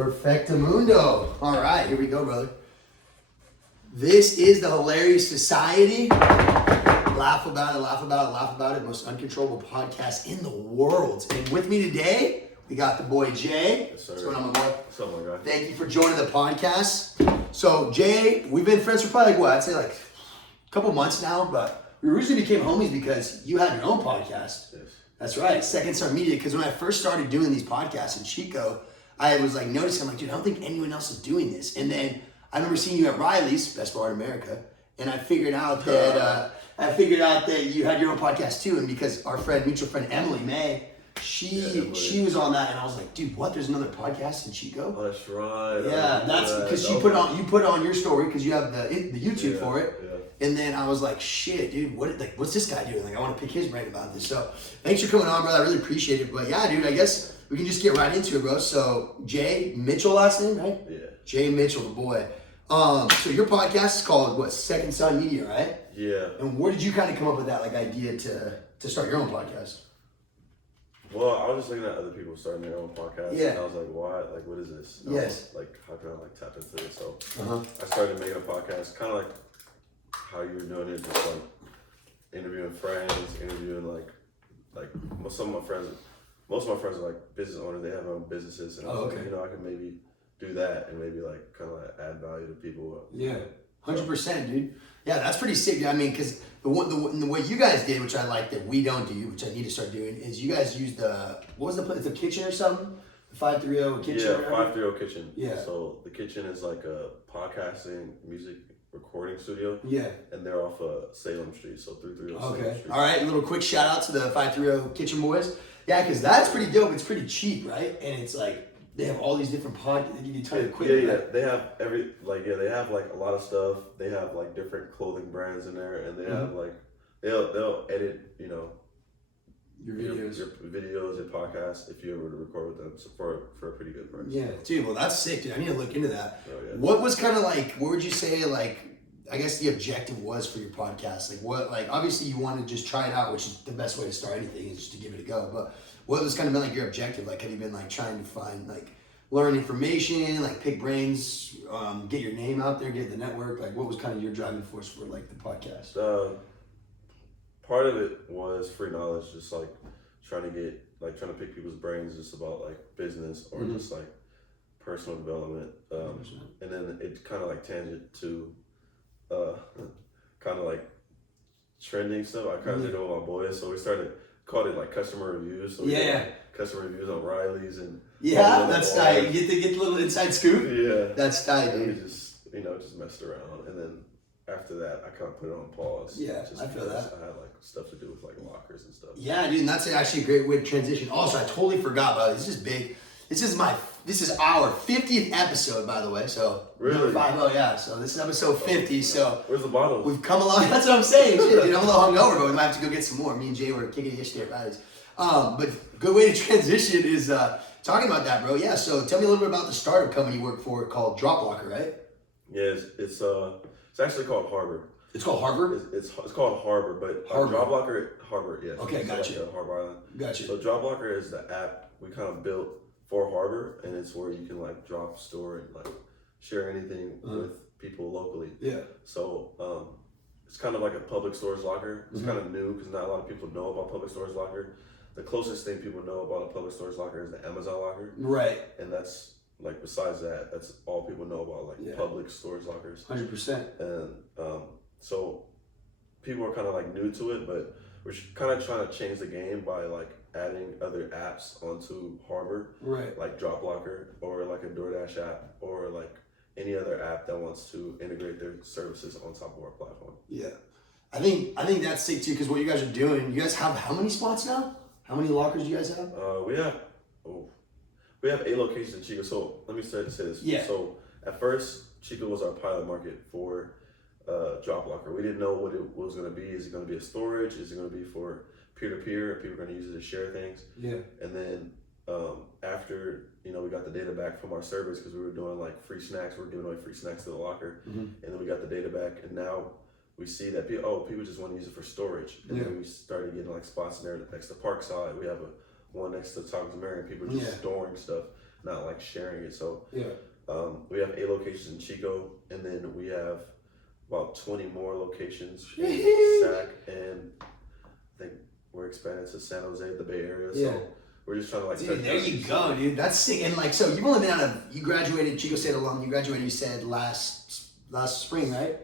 Perfectamundo. All right, here we go, brother. This is the Hilarious Society. Laugh about it, laugh about it, laugh about it. Most uncontrollable podcast in the world. And with me today, we got the boy Jay. Yes, sir. What's going on, my boy? What's up, my guy? Thank you for joining the podcast. So, Jay, we've been friends for probably, I'd say like a couple months now, but we originally became homies because you had your own podcast. Yes. That's right, Second Star Media. Because when I first started doing these podcasts in Chico, I was like noticing, I'm like, dude, I don't think anyone else is doing this. And then I remember seeing you at Riley's, Best Bar in America, and I figured out that you had your own podcast too. And because our mutual friend Emily May, she was on that, and I was like, dude, what? There's another podcast in Chico? Oh, that's right. Yeah, that's because you put it on your story because you have the YouTube for it. Yeah. And then I was like, shit, dude, what's this guy doing? Like, I want to pick his brain about this. So thanks for coming on, brother. I really appreciate it. But yeah, dude, I guess we can just get right into it, bro. So Jay Mitchell, last name, right? Yeah. Jay Mitchell, the boy. So your podcast is called what? Second Sun Media, right? Yeah. And where did you kind of come up with that idea to start your own podcast? Well, I was just looking at other people starting their own podcast. Yeah. And I was like, why? Like, what is this? And Yes. Like, how can I tap into it? So I started making a podcast, kind of like how you were doing it, just like interviewing friends, interviewing like most of my friends are like business owners. They have their own businesses, and I was like, I can maybe do that and maybe like kind of like add value to people. Yeah, 100%, dude. Yeah, that's pretty sick. I mean, because the way you guys did, which I like that we don't do, which I need to start doing, is you guys use what was the place? The kitchen or something? The 530 kitchen? Yeah, 530 kitchen. Yeah. So the kitchen is like a podcasting music recording studio. Yeah. And they're off of Salem Street, so 330 Salem Street. All right, a little quick shout out to the 530 kitchen boys. Yeah, because that's pretty dope. It's pretty cheap, right? And it's like, they have all these different they give you a ton of equipment. Yeah. They have they have like a lot of stuff. They have like different clothing brands in there, and they have like they'll edit, your videos, your podcasts if you ever to record with them for a pretty good price. Yeah, dude. Well, that's sick, dude. I need to look into that. Oh, yeah. What was kind of like? What would you say? Like, I guess the objective was for your podcast. Like, what? Like, obviously you want to just try it out, which is the best way to start anything is just to give it a go. But what was kind of been like your objective? Like, have you been like trying to find learn information, like pick brains, get your name out there, get the network? Like, what was kind of your driving force for like the podcast? Part of it was free knowledge, just like trying to pick people's brains just about like business or just like personal development. And then it kind of like tangent to kind of like trending stuff. I kind of did it with my boys, so we called it like customer reviews. So we did customer reviews on Riley's and that's tight. You get the little inside scoop. Yeah, that's tight, dude. We just messed around, and then after that, I kind of put it on pause. Yeah, I feel that. I had like stuff to do with like lockers and stuff. Yeah, dude, and that's actually a great way to transition. Also, I totally forgot about it. This is big. This is our 50th episode, by the way. So really, 50, yeah. So this is episode 50. So where's the bottle? We've come along. That's what I'm saying. Shit, dude, I'm a little hungover, but we might have to go get some more. Me and Jay were kicking it yesterday at Riley's. But good way to transition is talking about that, bro. Yeah. So tell me a little bit about the startup company you work for called Drop Locker, right? Yeah, it's actually called Harbor. It's called Harbor? It's called Harbor, but Drop Locker, Harbor, yes. Okay, gotcha. Like Harbor Island. Gotcha. So Drop Locker is the app we kind of built for Harbor, and it's where you can like drop, store, and like share anything with people locally. Yeah. So it's kind of like a public storage locker. It's kind of new because not a lot of people know about public storage locker. The closest thing people know about a public storage locker is the Amazon locker. Right. And that's like besides that, that's all people know about like public storage lockers. 100%. And so people are kind of like new to it, but we're kind of trying to change the game by like adding other apps onto Harbor, right? Like Drop Locker or like a DoorDash app or like any other app that wants to integrate their services on top of our platform. Yeah, I think that's sick too because what you guys are doing. You guys have how many spots now? How many lockers do you guys have? We have 8 locations in Chico. So let me say this. Yeah. So at first, Chico was our pilot market for Drop Locker. We didn't know what it was going to be. Is it going to be a storage? Is it going to be for peer-to-peer? People are going to use it to share things. Yeah. And then after we got the data back from our servers because we were doing like free snacks. We were giving away free snacks to the locker, and then we got the data back, and now we see that people just want to use it for storage. And then we started getting like spots in there next to Parkside. We have one next to Thomas Marion. People are just storing stuff. not like sharing it. So Yeah. we have 8 locations in Chico, and then we have about 20 more locations in Sac, and I think we're expanding to San Jose, the Bay Area. Yeah. So we're just trying to like. Dude, there you go, dude. That's sick. And like, so you've only been you graduated Chico State alum. You graduated, you said last spring, right?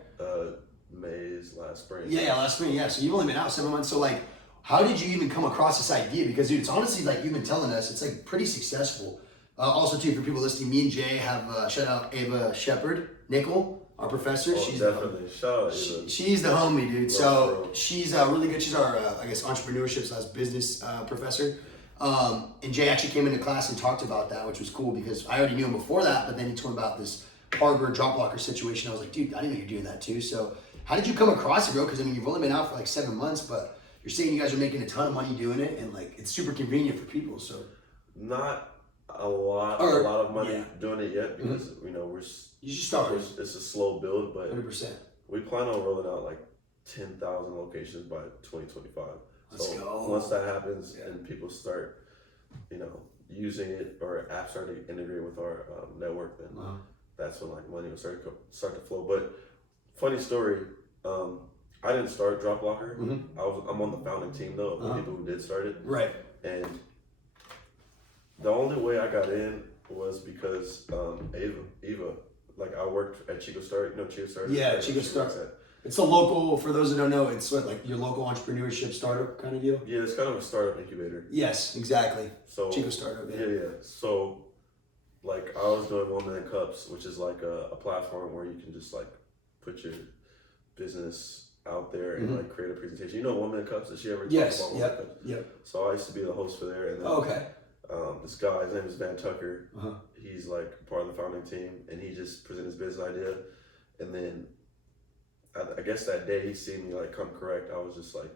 May's last spring. Yeah, last spring. Yeah. So you've only been out 7 months. So like, how did you even come across this idea? Because dude, it's honestly like you've been telling us, it's like pretty successful. Also, too, for people listening, me and Jay have shout out Ava Shepard Nickel, our professor. Oh, she's definitely. Shout out Ava. She's the homie, dude. So bro. she's really good. She's our, I guess, entrepreneurship / business professor. And Jay actually came into class and talked about that, which was cool because I already knew him before that, but then he told me about this hardware drop locker situation. I was like, dude, I didn't know you're doing that too. So how did you come across it, bro? Because I mean, you've only been out for like 7 months, but you're saying you guys are making a ton of money doing it, and like it's super convenient for people. So not a lot of money doing it yet because you know you should start. It's a slow build, but 100%. we plan on rolling out like 10,000 locations by 2025. Let's go. Once that happens and people start, you know, using it or apps start to integrate with our network, then that's when like money will start to flow. But funny story, I didn't start Drop Locker. I'm on the founding team though of the people who did start it. Right. And the only way I got in was because Eva, like I worked at Chico Start. You know Chico Start? Yeah, Chico Start. It's a local, for those that don't know, it's what, like your local entrepreneurship startup kind of deal? Yeah, it's kind of a startup incubator. Yes, exactly. So Chico Startup, yeah. Yeah. So like I was doing 1 Million Cups, which is like a platform where you can just like put your business out there and like create a presentation. You know 1 Million Cups? Did she ever talk about 1 Million Cups? Yep. So I used to be the host for there. And then, okay. This guy, his name is Van Tucker. He's like part of the founding team, and he just presented his business idea. And then I guess that day he seen me like come correct. I was just like,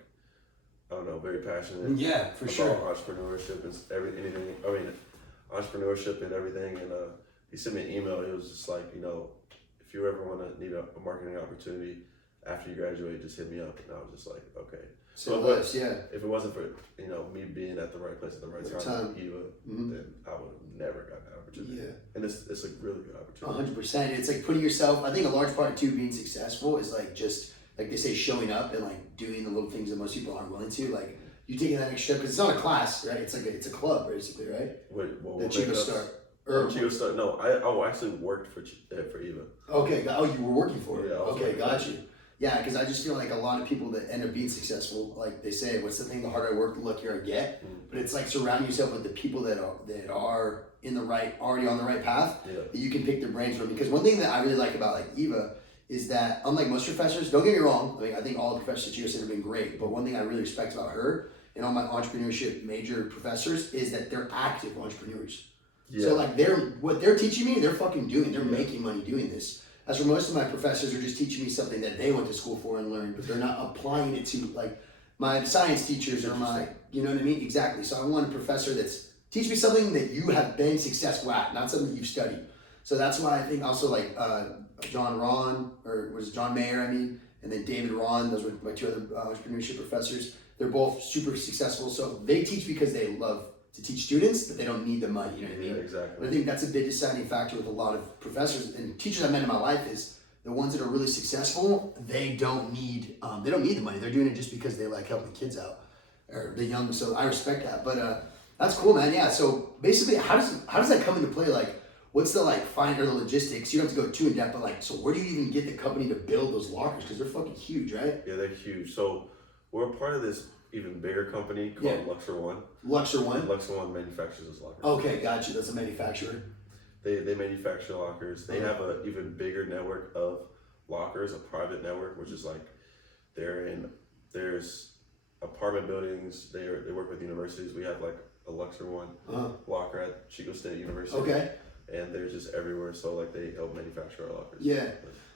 I don't know, very passionate. Yeah, for sure. Entrepreneurship and anything. I mean, entrepreneurship and everything. And he sent me an email. He was just like, you know, if you ever want to need a marketing opportunity after you graduate, just hit me up. And I was just like, okay. So if it wasn't for me being at the right place at the right time, then I would have never gotten that opportunity. Yeah, and it's a really good opportunity. 100%. It's like putting yourself. I think a large part too being successful is like just like they say showing up and like doing the little things that most people aren't willing to. Like you taking that next step because it's not a class, right? It's like it's a club basically, right? Wait, the Chico Start. Chico Start. No, I actually worked for Eva. Okay. Oh, you were working for it. Yeah. Okay, got you. Yeah, because I just feel like a lot of people that end up being successful, like they say, what's the thing? The harder I work, the luckier I get. But it's like surround yourself with the people that are in the right, already on the right path. Yeah. That you can pick their brains from. Because one thing that I really like about like Eva is that unlike most professors, don't get me wrong, I mean I think all the professors at Chico State have been great. But one thing I really respect about her and all my entrepreneurship major professors is that they're active entrepreneurs. Yeah. So like what they're teaching me, they're fucking doing. They're making money doing this. As for most of my professors are just teaching me something that they went to school for and learned, but they're not applying it to like my science teachers or my, you know what I mean? Exactly. So I want a professor that's teach me something that you have been successful at, not something you've studied. So that's why I think also like John Mayer, and then David Ron, those were my 2 other entrepreneurship professors. They're both super successful. So they teach because they love to teach students, but they don't need the money, you know what I mean? Yeah, exactly. But I think that's a big deciding factor with a lot of professors and teachers I've met in my life is the ones that are really successful, they don't need the money. They're doing it just because they like helping kids out or the young. So I respect that. But that's cool, man. Yeah. So basically, how does that come into play? Like, what's the like the logistics? You don't have to go too in depth, but like, so where do you even get the company to build those lockers? Because they're fucking huge, right? Yeah, they're huge. So we're a part of this even bigger company called Luxor One. Luxor One? Luxor One manufactures those lockers. Okay, got you. That's a manufacturer. They manufacture lockers. They have an even bigger network of lockers, a private network, which is like there's apartment buildings. They work with universities. We have like a Luxor One locker at Chico State University. Okay. And they're just everywhere. So like they help manufacture our lockers. Yeah.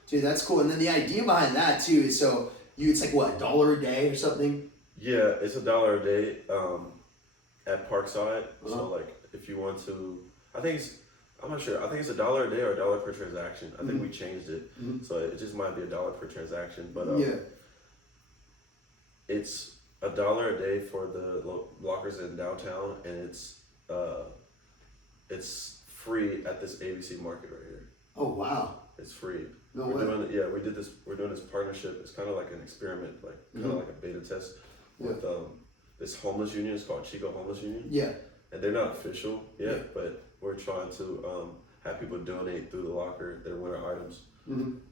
Dude, that's cool. And then the idea behind that too is it's like what, $1 a day or something? Yeah, it's $1 a day at Parkside. So like if you want to, I'm not sure. I think it's $1 a day or $1 per transaction. I think we changed it, so it just might be $1 per transaction. But it's $1 a day for the lockers in downtown, and it's free at this ABC market right here. Oh wow. It's free. No We're way. doing we did this. We're doing this partnership. It's kind of like an experiment, like kind of like a beta test with this homeless union. It's called Chico Homeless Union. Yeah. And they're not official yet, but we're trying to have people donate through the locker their winter items.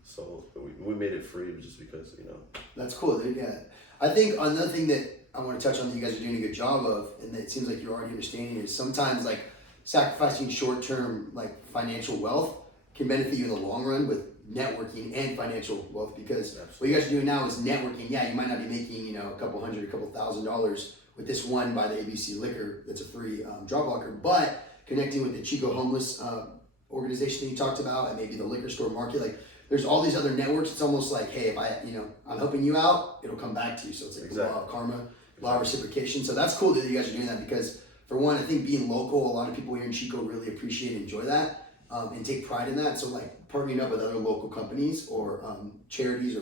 So we made it free just because, you know. That's cool, dude. Yeah. I think another thing that I want to touch on that you guys are doing a good job of, and that it seems like you're already understanding, is sometimes like sacrificing short-term like financial wealth can benefit you in the long run with networking and financial wealth, because what you guys are doing now is networking. Yeah, you might not be making, you know, a couple $1,000 with this one by the ABC Liquor that's a free drop locker, but connecting with the Chico Homeless organization that you talked about, and maybe the liquor store market, like there's all these other networks. It's almost like, hey, if I'm helping you out, it'll come back to you. So it's like a law of karma, law of reciprocation. So that's cool that you guys are doing that, because for one, I think being local, a lot of people here in Chico really appreciate and enjoy that and take pride in that. So like partnering up with other local companies or charities or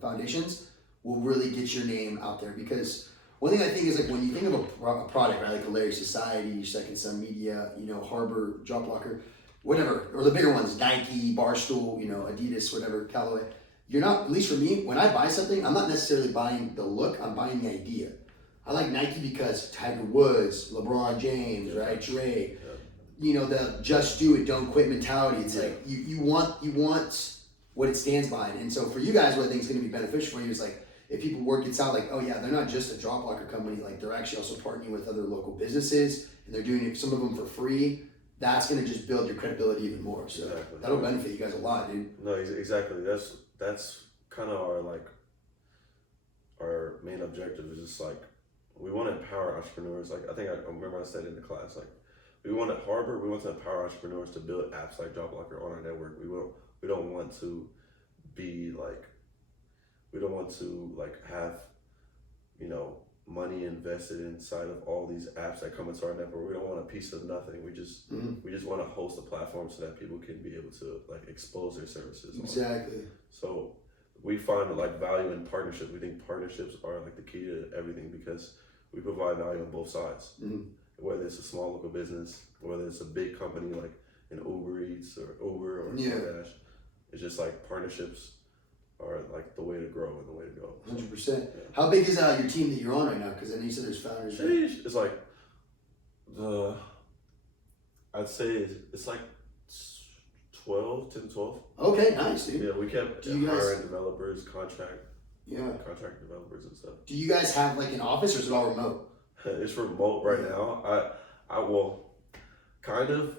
foundations will really get your name out there, because one thing I think is like when you think of a product, right, like Hilarious Society, Second Sun Media, you know, Harbor, Drop Locker, whatever, or the bigger ones, Nike, Barstool, you know, Adidas, whatever, Callaway, you're not, at least for me, when I buy something, I'm not necessarily buying the look, I'm buying the idea. I like Nike because Tiger Woods, LeBron James, right, Dre, you know, the just do it, don't quit mentality. It's like you want what it stands behind. And so for you guys, what I think is going to be beneficial for you is like, if people work it out, like, oh yeah, they're not just a drop locker company, like they're actually also partnering with other local businesses, and they're doing it, some of them for free. That's going to just build your credibility even more. So that'll benefit you guys a lot, dude. No, exactly. That's kind of our main objective is just like, we want to empower entrepreneurs. Like I think I remember I said in the class, like we want to empower entrepreneurs to build apps like Drop Locker on our network. We don't want to have, you know, money invested inside of all these apps that come into our network. We don't want a piece of nothing. We just want to host a platform so that people can be able to like expose their services. Exactly. So we find like value in partnership. We think partnerships are like the key to everything, because we provide value on both sides. Whether it's a small local business, whether it's a big company like an Uber Eats or Uber or DoorDash, it's just like partnerships are like the way to grow and the way to go. 100%. How big is your team that you're on right now? Because I know you said there's founders. It's like I'd say it's like 10 to 12. Okay, nice, dude. Yeah, we kept hiring developers, contract developers and stuff. Do you guys have like an office, or is it all remote? It's remote right now. I will kind of.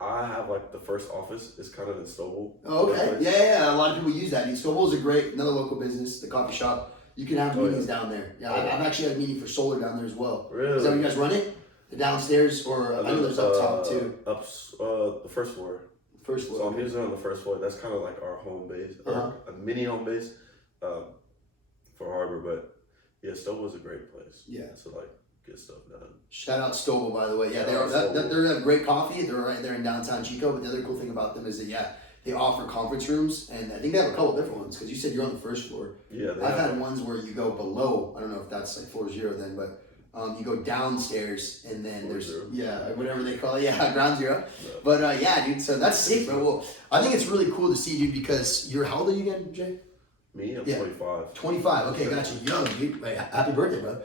I have like the first office is kind of in Stovall. Oh, okay. Yeah. A lot of people use that. Stovall is another local business, the coffee shop. You can have meetings down there. Yeah, I've actually had a meeting for solar down there as well. Really? Is that where you guys run it? The downstairs, or I know there's up top too. The first floor. First floor. So I'm usually on the first floor. That's kind of like our home base, or a mini home base for Harbor. But yeah, Stovall is a great place. Yeah. To like get stuff done. Shout out Stovall, by the way. Yeah, they're great coffee. They're right there in downtown Chico. But the other cool thing about them is that they offer conference rooms, and I think they have a couple different ones, because you said you're on the first floor. Yeah. I've had ones where you go below. I don't know if that's like floor 0 then, but you go downstairs, and then floor there's 0. Whatever they call it. Yeah, ground 0. Yeah. But yeah, dude. So that's sick, bro. Well, I think it's really cool to see, dude, because you're, how old are you again, Jay? Me, I'm 25. 25. Okay, got you. Young, dude. Right, happy birthday, brother.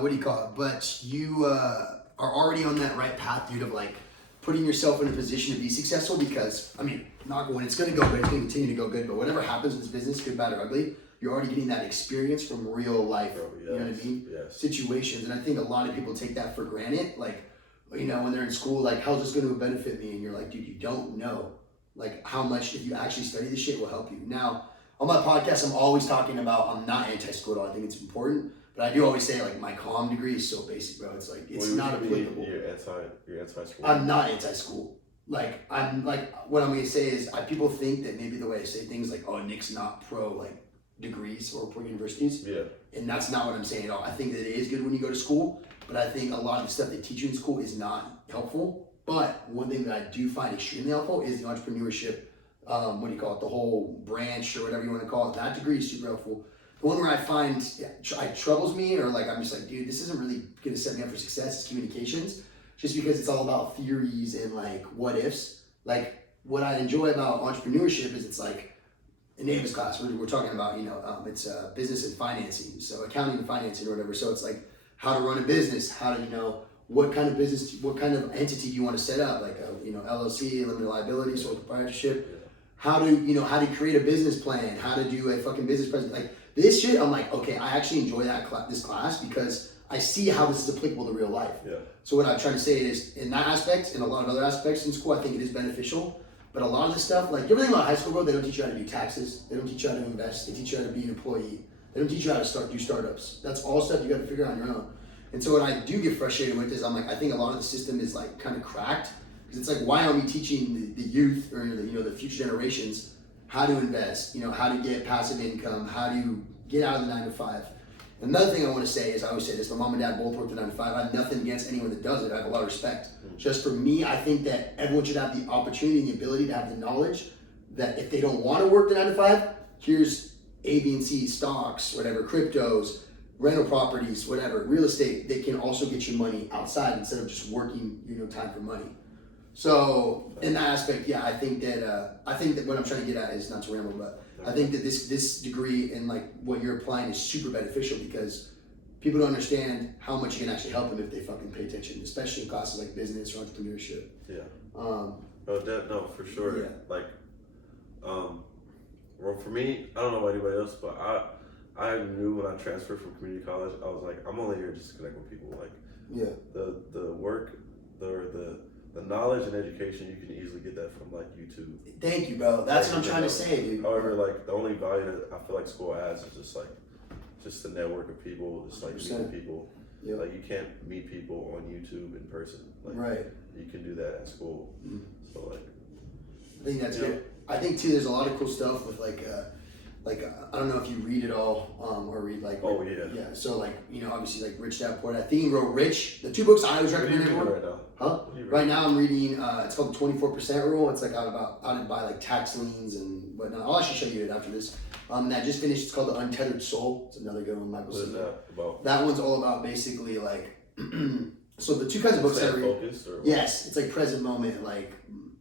What do you call it? But you are already on that right path, dude, of like putting yourself in a position to be successful, because, I mean, knock on wood, it's going to go good, it's going to continue to go good, but whatever happens in this business, good, bad, or ugly, you're already getting that experience from real life, you know what I mean? Yes. Situations, and I think a lot of people take that for granted, like, you know, when they're in school, like, how's this going to benefit me? And you're like, dude, you don't know, like, how much, if you actually study this shit, will help you. Now, on my podcast, I'm always talking about, I'm not anti-school at all, I think it's important. But I do always say, like, my comm degree is so basic, bro. It's like, it's not applicable. You're anti-school? I'm not anti-school. Like, what I'm going to say is, people think that maybe the way I say things, like, oh, Nick's not pro, like, degrees or pro universities. Yeah. And that's not what I'm saying at all. I think that it is good when you go to school, but I think a lot of the stuff they teach you in school is not helpful. But one thing that I do find extremely helpful is the entrepreneurship, what do you call it, the whole branch or whatever you want to call it. That degree is super helpful. The one where I find it troubles me, or like I'm just like, dude, this isn't really going to set me up for success, is communications. just because it's all about theories and like what ifs. Like what I enjoy about entrepreneurship is it's like in Davis class we're talking about it's business and financing, so accounting and financing or whatever. So it's like how to run a business, how to what kind of business, what kind of entity do you want to set up, like a LLC, limited liability, sole proprietorship. How to create a business plan, how to do a fucking business presentation. Like this shit, I'm like, okay, I actually enjoy this class because I see how this is applicable to real life. Yeah. So what I'm trying to say is, in that aspect, and a lot of other aspects in school, I think it is beneficial. But a lot of the stuff, like everything about high school, bro, they don't teach you how to do taxes. They don't teach you how to invest. They teach you how to be an employee. They don't teach you how to do startups. That's all stuff you got to figure out on your own. And so what I do get frustrated with is I'm like, I think a lot of the system is like kind of cracked, because it's like, why aren't we teaching the youth or the future generations how to invest, how to get passive income, how to get out of the 9 to 5. Another thing I want to say is, I always say this, my mom and dad both work the 9 to 5. I have nothing against anyone that does it. I have a lot of respect. Just for me, I think that everyone should have the opportunity and the ability to have the knowledge that if they don't want to work the 9 to 5, here's A, B, and C, stocks, whatever, cryptos, rental properties, whatever, real estate, they can also get you money outside instead of just working, time for money. So in that aspect, yeah, I think that what I'm trying to get at is, not to ramble, but I think that this degree and like what you're applying is super beneficial, because people don't understand how much you can actually help them if they fucking pay attention, especially in classes like business or entrepreneurship. Yeah. No, for sure. Yeah. Like, well, for me, I don't know about anybody else, but I knew when I transferred from community college, I was like, I'm only here just to connect with people. Like, the work, the knowledge and education, you can easily get that from like YouTube. Thank you, bro. That's what I'm trying to say, dude. However, like the only value that I feel like school adds is just the network of people, just like meeting people. Yeah. Like you can't meet people on YouTube in person. Like, right. You can do that at school. Mm-hmm. So like, I think that's good. I think too, there's a lot of cool stuff with like I don't know if you read it all or read like. Oh yeah. Yeah. So like obviously like Rich Dad Poor Dad. I think he wrote Rich. The 2 books I always recommend everyone. Right now? Huh? Right now I'm reading. It's called the 24% Rule. It's like out to buy like tax liens and whatnot. I'll actually show you it after this. That just finished. It's called The Untethered Soul. It's another good one, Michael. What is that about? That one's all about basically like. So the 2 kinds of books I read. Focused or what? Yes, it's like present moment, like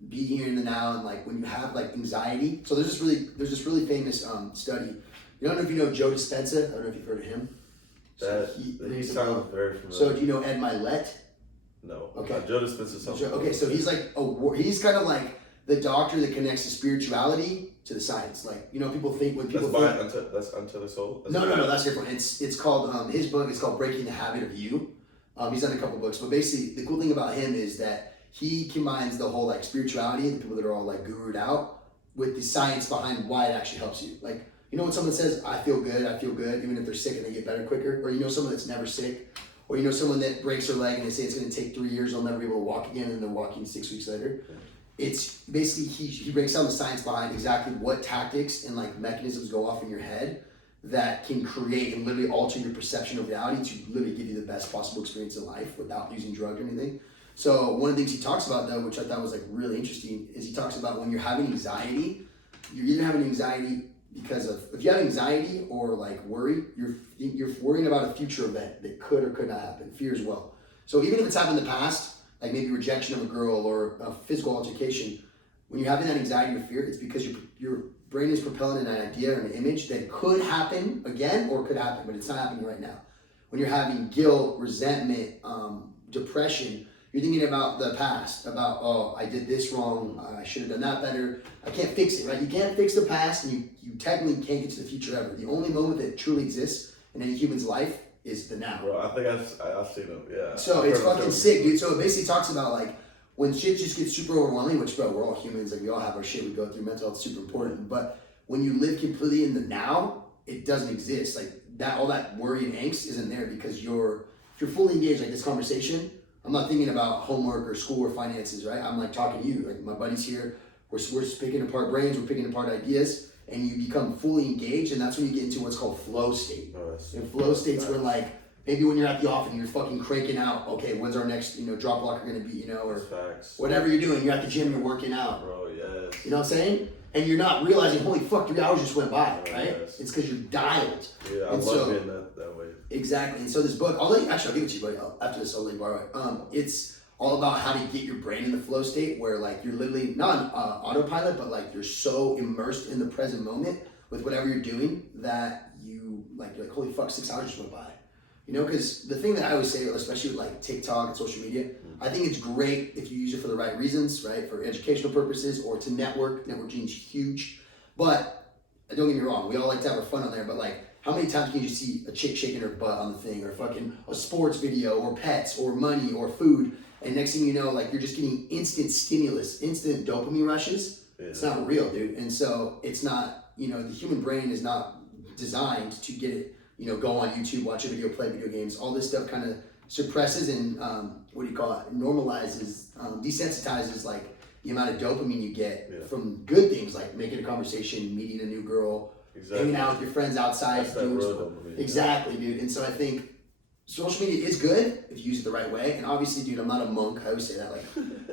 be here in the now, and like when you have like anxiety. So there's this really famous study. You don't know if you know Joe Dispenza. I don't know if you've heard of him. He sounds very familiar. So do you know Ed Milet? No. Okay. Joe Dispenza sounds familiar. Okay, so he's like he's kind of like the doctor that connects the spirituality to the science. Like people think when people that's Untethered Soul. No, that's different. It's called his book is called Breaking the Habit of You. He's done a couple books, but basically the cool thing about him is that he combines the whole like spirituality, the people that are all like gurued out, with the science behind why it actually helps you. Like, when someone says, I feel good, even if they're sick and they get better quicker, or someone that's never sick, or someone that breaks their leg and they say it's going to take 3 years, they'll never be able to walk again, and they're walking 6 weeks later. It's basically, he breaks down the science behind exactly what tactics and like mechanisms go off in your head that can create and literally alter your perception of reality to literally give you the best possible experience in life without using drugs or anything. So one of the things he talks about though, which I thought was like really interesting, is he talks about when you're having anxiety, you're either having anxiety because of, if you have anxiety or like worry, you're worrying about a future event that could or could not happen. Fear as well. So even if it's happened in the past, like maybe rejection of a girl or a physical altercation, when you're having that anxiety or fear, it's because your brain is propelling an idea or an image that could happen again or could happen, but it's not happening right now. When you're having guilt, resentment, depression, you're thinking about the past, about, oh, I did this wrong, I should have done that better, I can't fix it, right? You can't fix the past, and you technically can't get to the future ever. The only moment that truly exists in any human's life is the now. Bro, I think I've seen them, yeah. So it's fucking sick, dude. So it basically talks about like, when shit just gets super overwhelming, which, bro, we're all humans, like we all have our shit we go through, mental health is super important, but when you live completely in the now, it doesn't exist. Like that, all that worry and angst isn't there, because if you're fully engaged, like this conversation, I'm not thinking about homework or school or finances, right? I'm like talking to you, like my buddy's here, we're picking apart brains, we're picking apart ideas, and you become fully engaged, and that's when you get into what's called flow state. And flow state's when like, maybe when you're at the office and you're fucking cranking out, okay, when's our next, drop blocker gonna be, or whatever you're doing, you're at the gym, you're working out. Bro, yes. You know what I'm saying? And you're not realizing, holy fuck, 3 hours just went by, right? Yes. It's because you're dialed. Yeah, I love being that way. Exactly. And so this book, I'll give it to you, buddy. After this, I'll let you borrow it. It's all about how to get your brain in the flow state where like you're literally not on autopilot, but like you're so immersed in the present moment with whatever you're doing that you're like, holy fuck, 6 hours just went by. You know, because the thing that I always say, especially with like TikTok and social media, I think it's great if you use it for the right reasons, right? For educational purposes or to network. Networking is huge. But don't get me wrong, we all like to have our fun on there, but like, how many times can you just see a chick shaking her butt on the thing, or fucking a sports video, or pets, or money, or food, and next thing you know, like you're just getting instant stimulus, instant dopamine rushes. Yeah. It's not real, dude. And so it's not, you know, the human brain is not designed to get it, you know, go on YouTube, watch a video, play video games. All this stuff kind of suppresses and normalizes, desensitizes like the amount of dopamine you get from good things like making a conversation, meeting a new girl, hanging out with your friends outside. That's that real dopamine. Exactly, dude. And so I think social media is good if you use it the right way. And obviously, dude, I'm not a monk. I always say that. Like,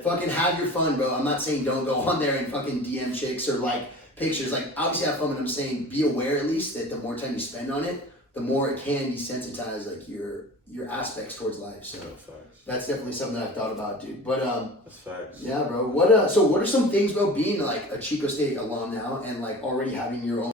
fucking have your fun, bro. I'm not saying don't go on there and fucking DM chicks or like pictures. Like, obviously have fun, but I'm saying be aware at least that the more time you spend on it, the more it can desensitize like your aspects towards life. So that's definitely something that I've thought about, dude. But that's facts. Yeah, bro. What are some things, bro, being like a Chico State alum now and like already having your own